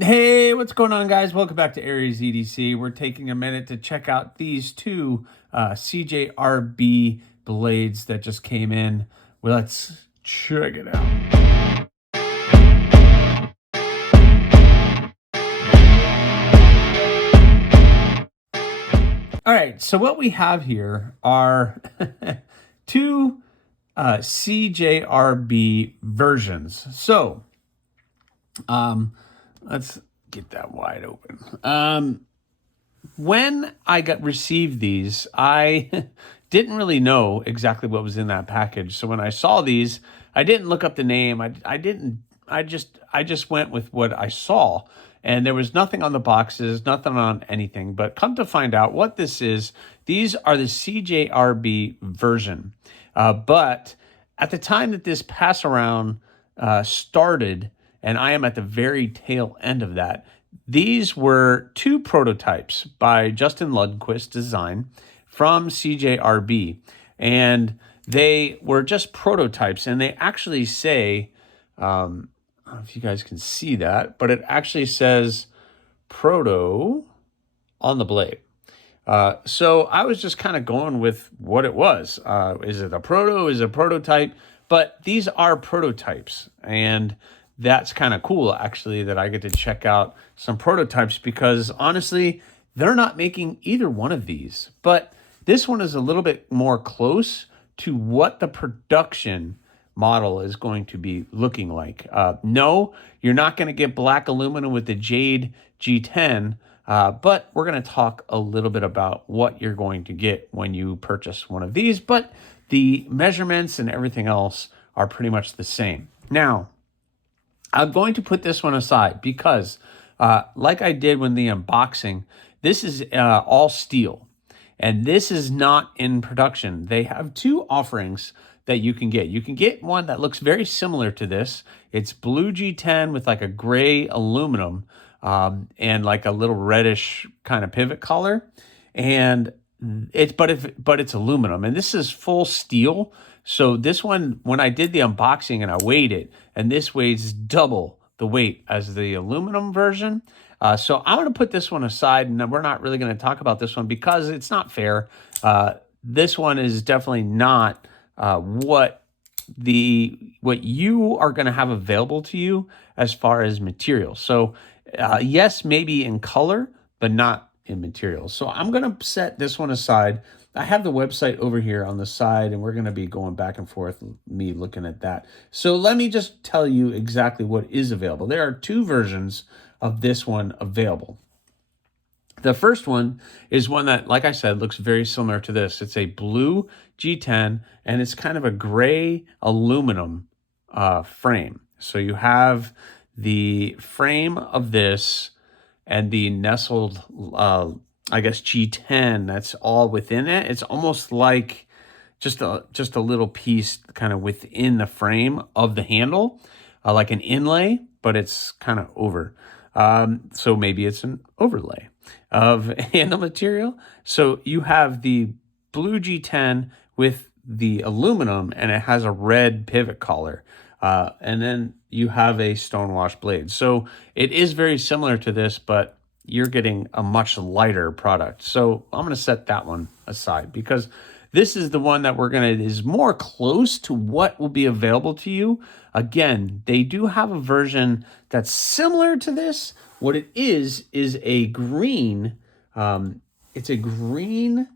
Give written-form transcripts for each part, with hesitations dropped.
Hey, what's going on, guys? Welcome back to AriesEDC. We're taking a minute to check out these two CJRB blades that just came in. Well, let's check it out. All right, so what we have here are two CJRB versions. So let's get that wide open. When I received these, I didn't really know exactly what was in that package. So when I saw these, I didn't look up the name. I just went with what I saw. And there was nothing on the boxes, nothing on anything. But come to find out what this is, these are the CJRB version. But at the time that this pass around started, and I am at the very tail end of that, these were two prototypes by Justin Lundquist Design from CJRB. And they were just prototypes. And they actually say, I don't know if you guys can see that, but it actually says proto on the blade. So I was just kind of going with what it was. Is it a proto? Is it a prototype? But these are prototypes. And that's kind of cool, actually, that I get to check out some prototypes because, honestly, they're not making either one of these. But this one is a little bit more close to what the production model is going to be looking like. No, you're not going to get black aluminum with the Jade G10, but we're going to talk a little bit about what you're going to get when you purchase one of these. But the measurements and everything else are pretty much the same. Now, I'm going to put this one aside because, like I did when the unboxing, this is all steel. And this is not in production. They have two offerings that you can get. You can get one that looks very similar to this. It's blue G10 with like a gray aluminum and like a little reddish kind of pivot collar. And it's aluminum. And this is full steel. So this one, when I did the unboxing and I weighed it, and this weighs double the weight as the aluminum version. So I'm going to put this one aside, and we're not really going to talk about this one because it's not fair. This one is definitely not what you are going to have available to you as far as materials. So yes, maybe in color, but not in materials. So I'm going to set this one aside. I have the website over here on the side, and we're going to be going back and forth, me looking at that. So let me just tell you exactly what is available. There are two versions of this one available. The first one is one that, like I said, looks very similar to this. It's a blue G10, and it's kind of a gray aluminum frame. So you have the frame of this and the nestled I guess G10, that's all within it. It's almost like just a little piece kind of within the frame of the handle, like an inlay, but it's kind of over. So maybe it's an overlay of handle material. So you have the blue G10 with the aluminum, and it has a red pivot collar. And then you have a stonewash blade. So it is very similar to this, but you're getting a much lighter product. So I'm going to set that one aside because this is the one that is more close to what will be available to you. Again, they do have a version that's similar to this. What it is a green, it's a green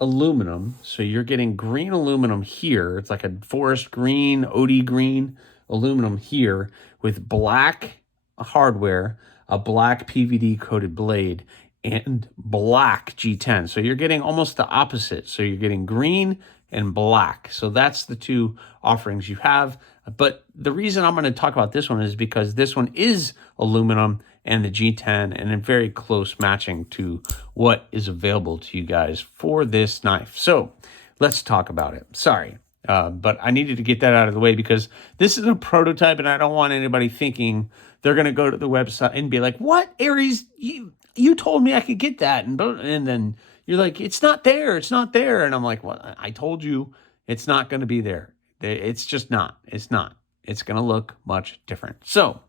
aluminum. So you're getting green aluminum here. It's like a forest green, OD green aluminum here with black hardware, a black PVD coated blade, and black G10. So you're getting almost the opposite. So you're getting green and black. So that's the two offerings you have. But the reason I'm going to talk about this one is because this one is aluminum and the G10, and in very close matching to what is available to you guys for this knife. So let's talk about it. Sorry. But I needed to get that out of the way because this is a prototype, and I don't want anybody thinking they're going to go to the website and be like, what, Aries, you told me I could get that. And then you're like, it's not there. It's not there. And I'm like, well, I told you it's not going to be there. It's just not. It's not. It's going to look much different. So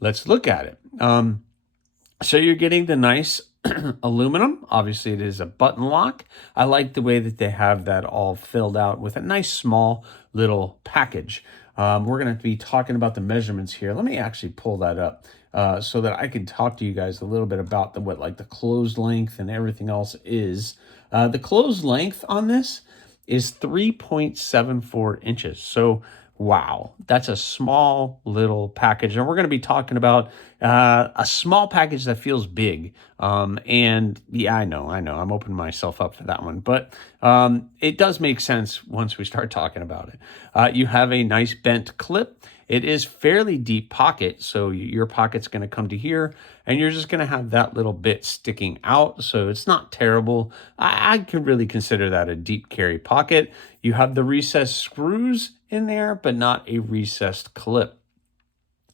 let's look at it. So you're getting the nice aluminum. Obviously, it is a button lock. I like the way that they have that all filled out with a nice small little package. We're going to be talking about the measurements here. Let me actually pull that up so that I can talk to you guys a little bit about what like the closed length and everything else is. The closed length on this is 3.74 inches. So wow, that's a small little package. And we're going to be talking about a small package that feels big. And yeah, I know, I'm opening myself up for that one. But it does make sense once we start talking about it. You have a nice bent clip. It is fairly deep pocket, so your pocket's going to come to here, and you're just going to have that little bit sticking out, so it's not terrible. I could really consider that a deep carry pocket. You have the recessed screws in there, but not a recessed clip.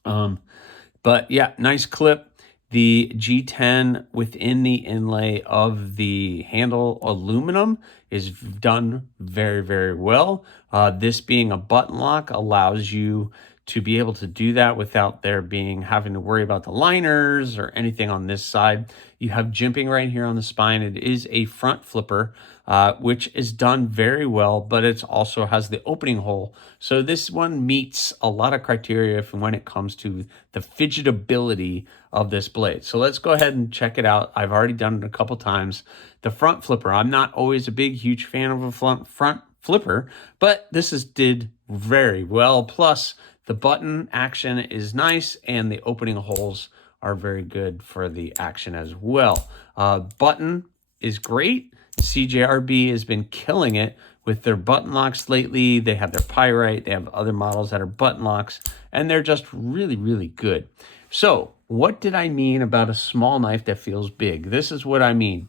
But yeah, nice clip. The G10 within the inlay of the handle aluminum is done very, very well. This being a button lock allows you to be able to do that without having to worry about the liners or anything on this side. You have jimping right here on the spine. It is a front flipper, which is done very well, but it also has the opening hole. So this one meets a lot of criteria when it comes to the fidgetability of this blade. So let's go ahead and check it out. I've already done it a couple times. The front flipper, I'm not always a huge fan of a front flipper, but this did very well. Plus, the button action is nice, and the opening holes are very good for the action as well. Button is great. CJRB has been killing it with their button locks lately. They have their Pyrite. They have other models that are button locks, and they're just really, really good. So what did I mean about a small knife that feels big? This is what I mean.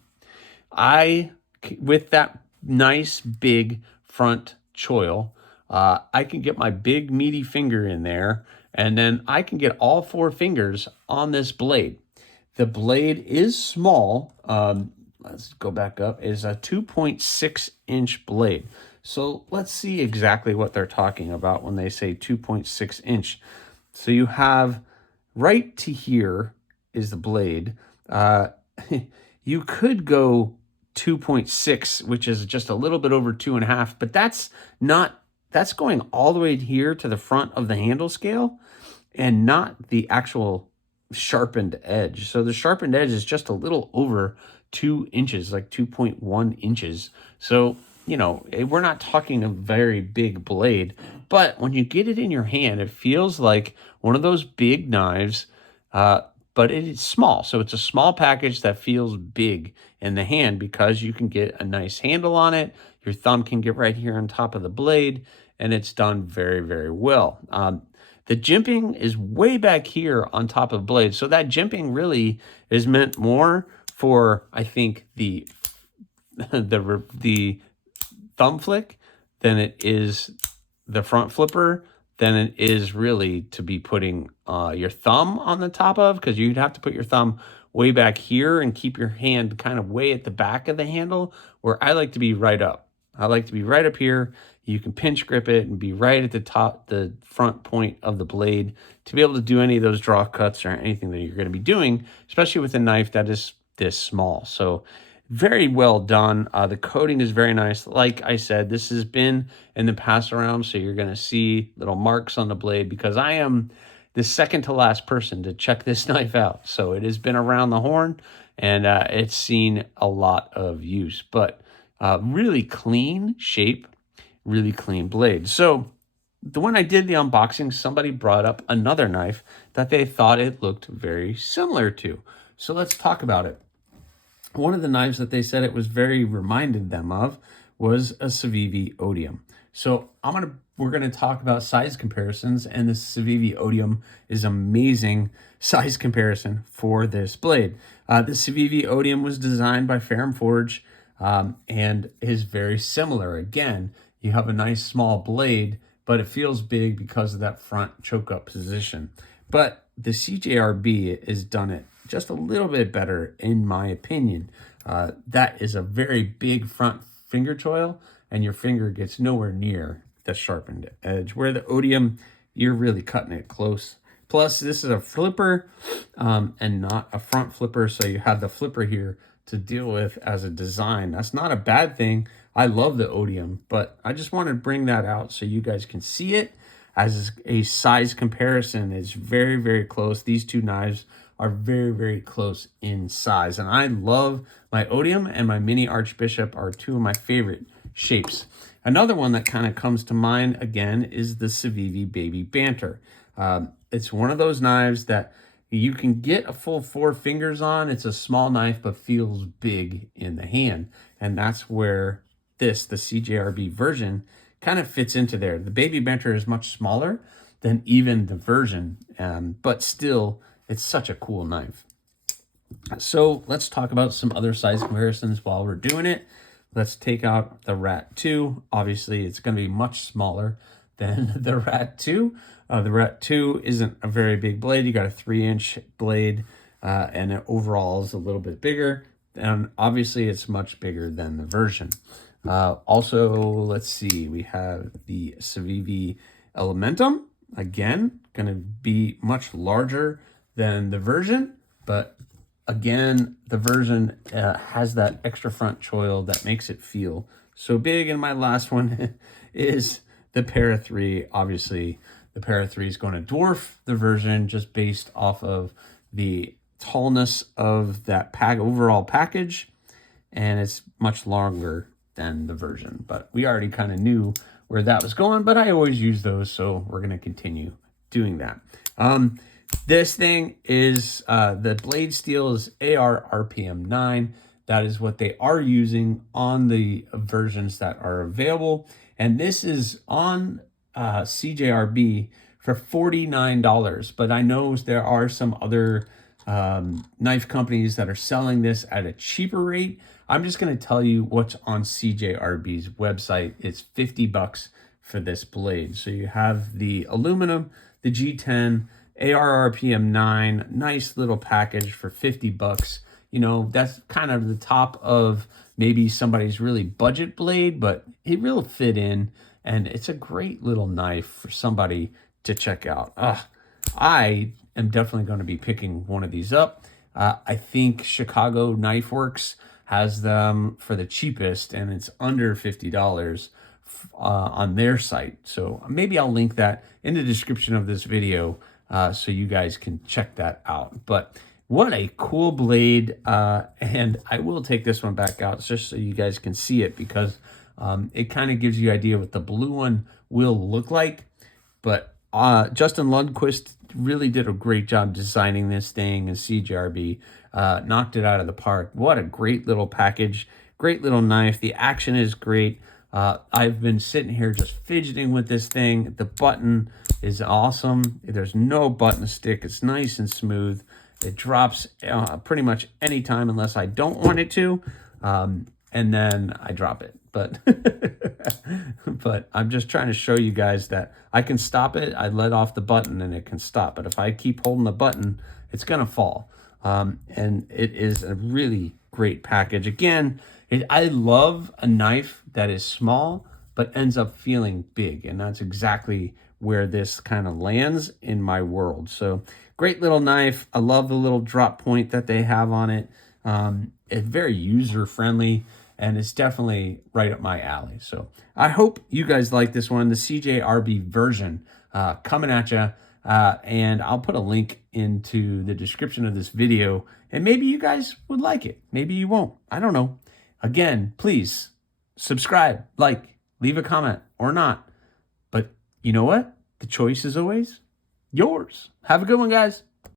With that nice big front choil, I can get my big meaty finger in there, and then I can get all 4 fingers on this blade. The blade is small. Let's go back up. It's a 2.6 inch blade. So let's see exactly what they're talking about when they say 2.6 inch. So you have right to here is the blade. You could go 2.6, which is just a little bit over 2.5, but that's going all the way here to the front of the handle scale and not the actual sharpened edge. So the sharpened edge is just a little over 2 inches, like 2.1 inches. So, we're not talking a very big blade, but when you get it in your hand, it feels like one of those big knives, but it is small. So it's a small package that feels big in the hand because you can get a nice handle on it. Your thumb can get right here on top of the blade, and it's done very, very well. The jimping is way back here on top of the blade. So that jimping really is meant more for, I think, the thumb flick than it is the front flipper, than it is really to be putting your thumb on the top of, because you'd have to put your thumb way back here and keep your hand kind of way at the back of the handle, where I like to be right up. I like to be right up here. You can pinch grip it and be right at the top, the front point of the blade, to be able to do any of those draw cuts or anything that you're going to be doing, especially with a knife that is this small. So very well done. The coating is very nice. Like I said, this has been in the pass around, so you're going to see little marks on the blade because I am the second to last person to check this knife out. So it has been around the horn, and it's seen a lot of use, but really clean shape, really clean blade. So when I did the unboxing, somebody brought up another knife that they thought it looked very similar to. So let's talk about it. One of the knives that they said it was very reminded them of was a Civivi Odium. So we're gonna talk about size comparisons, and the Civivi Odium is amazing size comparison for this blade. The Civivi Odium was designed by Ferrum Forge and is very similar. Again, you have a nice small blade, but it feels big because of that front choke up position. But the CJRB has done it just a little bit better, in my opinion. That is a very big front finger choil, and your finger gets nowhere near the sharpened edge. Where the Odium, you're really cutting it close Plus, this is a flipper and not a front flipper, so you have the flipper here to deal with as a design. That's not a bad thing. I love the Odium, but I just want to bring that out so you guys can see it as a size comparison. It's very, very close. These two knives are very, very close in size. And I love my Odium and my Mini Archbishop are two of my favorite shapes. Another one that kind of comes to mind again is the Civivi Baby Banter. It's one of those knives that you can get a full 4 fingers on. It's a small knife, but feels big in the hand. And that's where the CJRB version kind of fits into there. The Baby Banter is much smaller than even the version, but still, it's such a cool knife. So let's talk about some other size comparisons while we're doing it. Let's take out the Rat 2. Obviously, it's going to be much smaller than the Rat 2. The Rat 2 isn't a very big blade. You got a 3-inch blade, and it overall is a little bit bigger. And obviously, it's much bigger than the version. Also, let's see. We have the Civivi Elementum. Again, going to be much larger than the version, but again, the version has that extra front choil that makes it feel so big. And my last one is the Para 3. Obviously, the Para 3 is going to dwarf the version just based off of the tallness of that overall package, and it's much longer than the version. But we already kind of knew where that was going, but I always use those, so we're going to continue doing that. This thing is, the blade steel is AR RPM 9. That is what they are using on the versions that are available. And this is on CJRB for $49. But I know there are some other knife companies that are selling this at a cheaper rate. I'm just going to tell you what's on CJRB's website. It's $50 for this blade. So you have the aluminum, the G10, AR RPM 9, nice little package for $50. You know, that's kind of the top of maybe somebody's really budget blade, but it will fit in, and it's a great little knife for somebody to check out. I am definitely going to be picking one of these up. I think Chicago Knife Works has them for the cheapest, and it's under $50 on their site. So maybe I'll link that in the description of this video so you guys can check that out. But what a cool blade. And I will take this one back out just so you guys can see it, because it kind of gives you an idea what the blue one will look like. But Justin Lundquist really did a great job designing this thing, and CJRB knocked it out of the park. What a great little package, great little knife. The action is great. I've been sitting here just fidgeting with this thing. The button is awesome. There's no button to stick. It's nice and smooth. It drops pretty much any time unless I don't want it to, and then I drop it. But but I'm just trying to show you guys that I can stop it. I let off the button and it can stop. But if I keep holding the button, it's going to fall. And it is a really great package. Again, I love a knife that is small but ends up feeling big. And that's exactly where this kind of lands in my world. So great little knife. I love the little drop point that they have on it. It's very user-friendly, and it's definitely right up my alley. So I hope you guys like this one, the CJRB version coming at you. And I'll put a link into the description of this video, and maybe you guys would like it. Maybe you won't. I don't know. Again, please subscribe, like, leave a comment or not. But you know what? The choice is always yours. Have a good one, guys.